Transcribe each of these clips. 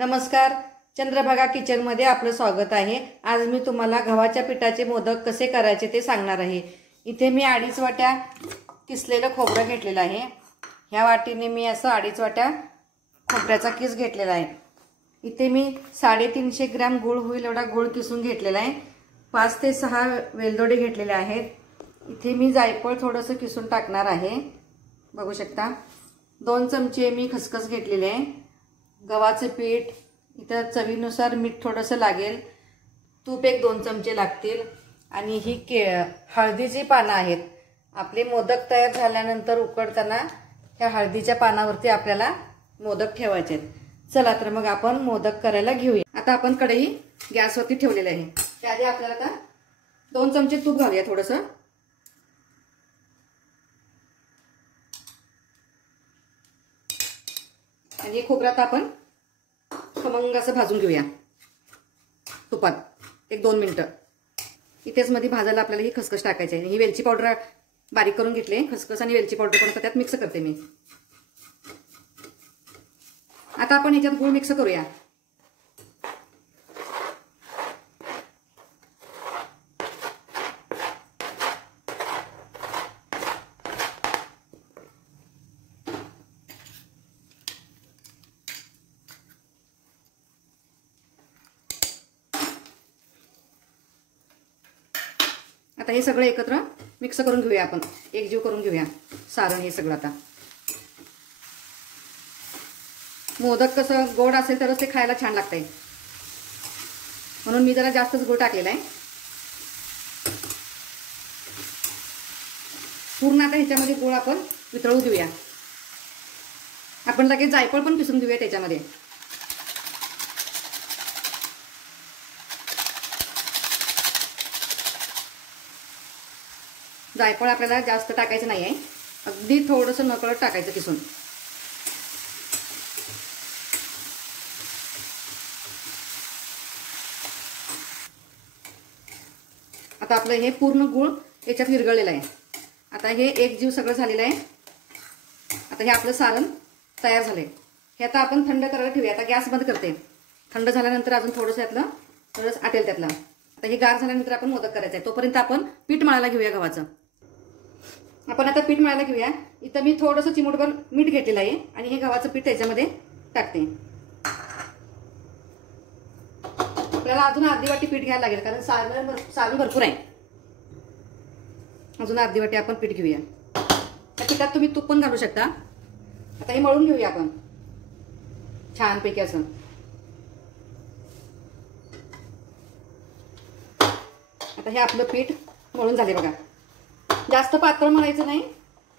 नमस्कार, चंद्रभागा किचनमध्ये आपलं स्वागत आहे। आज मी तुम्हाला गव्हाच्या पिठाचे मोदक कसे करायचे ते सांगणार आहे। इथे मी 2.5 वाट्या किसलेलं खोबरं घेतलेलं आहे। ह्या वाटीने मी असं 2.5 वाट्या खोबऱ्याचा किस घेतलेला आहे। इथे मी 350 ग्रॅम गूळ होईल एवढा गूळ किसून घेतलेला आहे। 5 ते 6 वेलदोडे घेतलेले आहेत। इथे मी जायफळ थोडंसं किसून टाकणार आहे, बघू शकता। 2 चमचे मी खसखस घेतलेले आहे। गव्हाचे पीठ, इथं चवीनुसार मीठ थोडंसं लागेल, तूप 2 चमचे लागतील आणि ही हळदीची पानं आहेत। आपले मोदक तयार झाल्यानंतर उकडताना ह्या हळदीच्या पानावरती आपल्याला मोदक ठेवायचे आहेत। चला तर मग आपण मोदक करायला घेऊया। आता आपण कढई गॅसवरती ठेवलेली आहे। त्याआधी आपल्याला आता 2 चमचे तूप घालूया थोडंसं। आणि हे खोबरं आता आपण खमंग असं भाजून घेऊया तुपात 1-2 मिनिटं। इथेच मध्ये भाजायला आपल्याला ही खसखस टाकायची आहे। ही वेलची पावडर बारीक करून घेतली, खसखस आणि वेलची पावडर पण त्यात मिक्स करते मी। आता आपण ह्याच्यात गूळ मिक्स करूया। आता हे सगळं एकत्र मिक्स करून घेऊया, आपण एकजीव करून घेऊया सारण हे सगळं। आता मोदक कसं गोड असेल तरच ते खायला छान लागतंय, म्हणून मी जरा जास्तच गूळ टाकलेला आहे पूर्ण। आता ह्याच्यामध्ये गूळ आपण वितळू देऊया। आपण लगेच जायफळ पण किसून घेऊया त्याच्यामध्ये। जायफळ आपल्याला जास्त टाकायचं नाही आहे, अगदी थोडंसं नकळत टाकायचं किसून। आता आपलं हे पूर्ण गूळ याच्यात विरघळलेलं आहे। आता हे एकजीव सगळं झालेलं आहे। आता हे आपलं सारण तयार झालंय। हे आता आपण थंड करायला ठेवूया। आता गॅस बंद करते। थंड झाल्यानंतर अजून थोडंसं यातलं थोडंसं आटेल त्यातलं। आता हे गार झाल्यानंतर आपण मोदक करायचं आहे, तोपर्यंत आपण पीठ मळायला घेऊया गव्हाचं। आपण आता पीठ मळायला घेऊया। इथं मी थोडंसं चिमूटभर मीठ घेतलेलं आहे आणि हे गव्हाचं पीठ त्याच्यामध्ये टाकते। आपल्याला अजून अर्धी वाटी पीठ घ्यायला लागेल, कारण सारण भरपूर आहे। अजून अर्धी वाटी आपण पीठ घेऊया। त्या पिठात तुम्ही तूप पण घालू शकता। आता हे मळून घेऊया आपण छानपैकी असं। आता हे आपलं पीठ मळून झाले बघा। जास्त पातळ मळायचं नाही,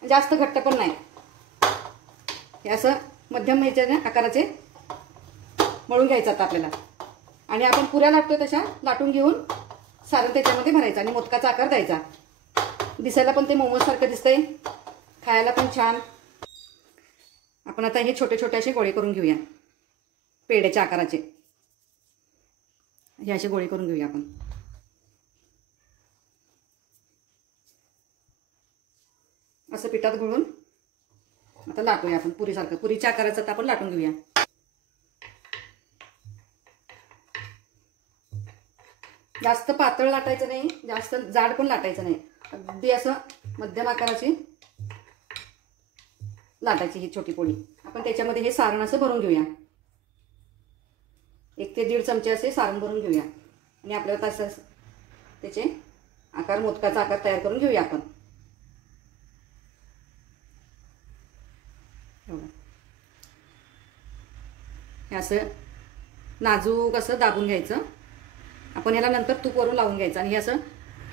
जास्त घट्ट पण नाही, हे असं मध्यम ह्याच्याने आकाराचे मळून घ्यायचं आता आपल्याला। आणि आपण पुऱ्या लाटतोय तशा लाटून घेऊन सारण त्याच्यामध्ये भरायचं आणि मोदकाचा आकार द्यायचा। दिसायला पण ते मोमोज सारखं दिसतंय, खायला पण छान। आपण आता हे छोटे छोटे असे गोळे करून घेऊया पेढ्याच्या आकाराचे। हे असे गोळे करून घेऊया आपण। असं पिठात घोळून आता लाटूया आपण पुरीसारखं। पुरीच्या आकाराचं आता आपण लाटून घेऊया। जास्त पातळ लाटायचं नाही, जास्त जाड पण लाटायचं नाही, अगदी असं मध्यम आकाराची लाटायची ही छोटी पोळी। आपण त्याच्यामध्ये हे सारण असं भरून घेऊया। 1 ते 1.5 चमचे असे सारण भरून घेऊया आणि आपल्याला तसं त्याचे आकार मोदकाचा आकार तयार करून घेऊया आपण। हे असं नाजूक असं दाबून घ्यायचं आपण। याला नंतर तूप वरून लावून घ्यायचं आणि हे असं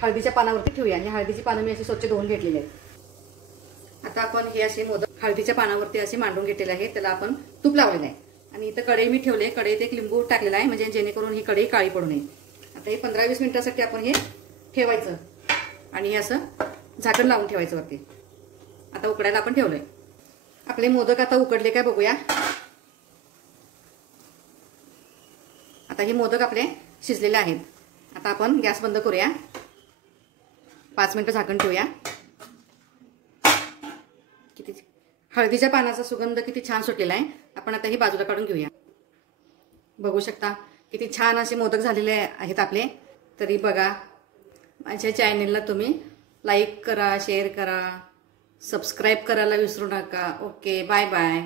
हळदीच्या पानावरती ठेवूया। ही हळदीची पानं मी अशी स्वच्छ धुवून घेतलेली आहेत। आता आपण हे असे मोदक हळदीच्या पानावरती असे मांडून घेतलेले आहे, त्याला आपण तूप लावलेलं आहे। आणि इथं कढई मी ठेवले, कढईत 1 लिंबू टाकलेला आहे, म्हणजे जेणेकरून ही कढई काळी पडू नये। आता हे 15-20 मिनिटांसाठी आपण हे ठेवायचं आणि हे असं झाकण लावून ठेवायचं वरती। आता उकडायला आपण ठेवलंय। आपले मोदक आता उकडले काय बघूया। आता हे मोदक आपले शिजलेले आहेत। आता आपण गॅस बंद करूया, 5 मिनिटं झाकण ठेवूया। किती हळदीच्या पानाचा सुगंध किती छान सुटलेला आहे। आपण आता ही बाजूला काढून घेऊया। बघू शकता किती छान असे मोदक झालेले आहेत आपले. तरी बघा, माझ्या चॅनेलला तुम्ही लाईक करा, शेअर करा, सबस्क्राईब करायला विसरू नका. Okay, bye bye.